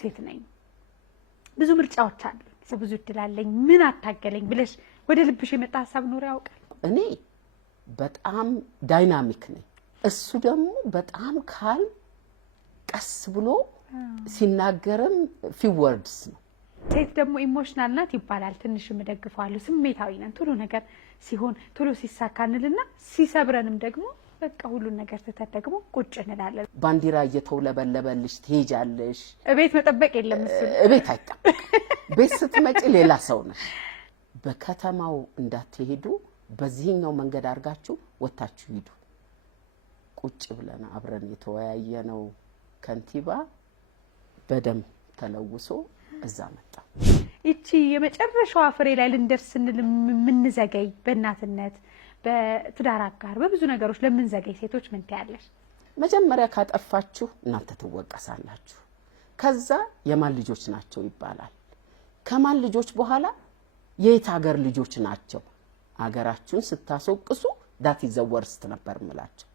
ሴት ነኝ ብዙ ምርጫዎች አሉ ብዙ እድል አለኝ ምን አታገለኝ ብለሽ ወደ ልብሽ የመጣ ሐሳብ ኖር ያውቃል እኔ በጣም ዳይናሚክ ነኝ እሱ ደግሞ በጣም ካል ቀስ ብሎ ሲናገርም ፊው ወርድስ ነው ሴት ደግሞ ኢሞሽናል ናት ይባላል ትንሽ መደግፋለሁ ስሜታዊ ነን ቶሎ ነገር ሲሆን ቶሎ ሲሳካንልና ሲሰብረንም ደግሞ በቃ ሁሉ ነገር ተተደግሞ ቁጭ እንላለን ባንዲራ እየተውለበለበልሽ ትሄጃለሽ እቤት መጠበቅ የለም እሱ እቤት አይጠበቅ ቤት ስትመጪ ሌላ ሰው ነሽ በከተማው እንዳትሄዱ በዚህኛው መንገድ አርጋችሁ ወጣችሁ ሂዱ ቁጭ ብለን አብረን የተወያየነው ከንቲባ በደም ተለውሶ እዛ መጣ እቺ የመጨረሻው ፍሬ ላይ ልንደርስንል ምንዘገይ በእናትነት በትዳር አጋር በብዙ ነገሮች ለምንዘገይ ሴቶች ምን ታያለሽ መጀመሪያ ካጠፋችሁ እናንተ ትወቀሳላችሁ ከዛ የማን ልጆች ናቸው ይባላል ከማን ልጆች በኋላ የት ሀገር ልጆች ናቸው ሀገራችሁን ስታስወቅሱ ዳት ይዘወርስ ነበር ምላቸው